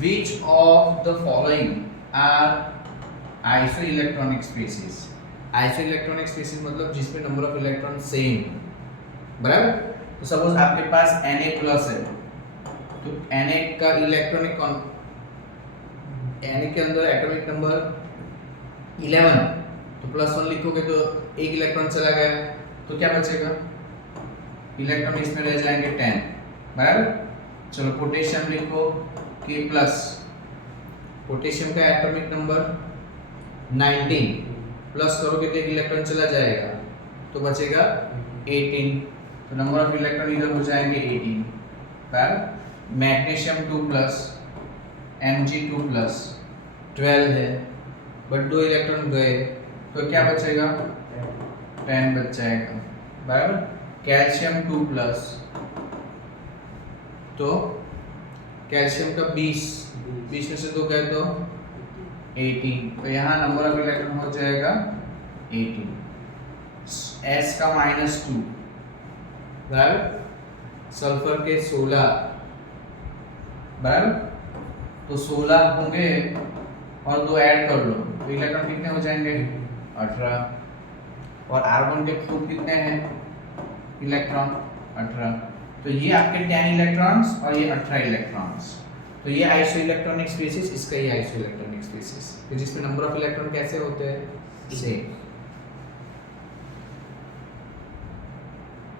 which of the following are isoelectronic species? isoelectronic species मतलब जिसमें number of electron same, बराबर। तो suppose आपके पास Na प्लस है, तो Na का इलेक्ट्रॉनिक Na के अंदर एटॉमिक नंबर 11, तो +1 लिखोगे तो एक इलेक्ट्रॉन चला गया, तो क्या बचेगा? इलेक्ट्रॉन इसमें रह जाएंगे 10, बराबर। चलो पोटेशियम लिखो K प्लस, पोटेशियम का एटॉमिक नंबर 19, प्लस करोगे तो एक इलेक्ट्रॉन चला जाएगा, तो बचेगा 18, तो नंबर ऑफ इलेक्ट्रॉन इधर हो जाएंगे 18, बराबर। मैग्नीशियम 2 प्लस, Mg2 प्लस 12 है, बट 2 इलेक्ट्रॉन गए, तो क्या बचेगा? 10 बच जाएगा, बराबर। कैल्शियम 2 प्लस, तो कैल्शियम का 20 में से 2 गए तो 18, तो यहाँ नंबर ऑफ इलेक्ट्रॉन हो जाएगा 18। S का -2, बराबर। सल्फर के 16, बराबर। तो 16 होंगे और 2 ऐड कर लो, तो इलेक्ट्रॉन कितने हो जाएंगे? 18। और आर्गन के खुद कितने हैं इलेक्ट्रॉन? 18। तो ये आपके 10 इलेक्ट्रॉन्स और ये 18 इलेक्ट्रॉन्स। तो ये आइसो इलेक्ट्रॉनिक स्पीसीज, इसका ही आइसो इलेक्ट्रॉनिक स्पीसीज, जिसमें नंबर ऑफ इलेक्ट्रॉन कैसे होते हैं? सेम।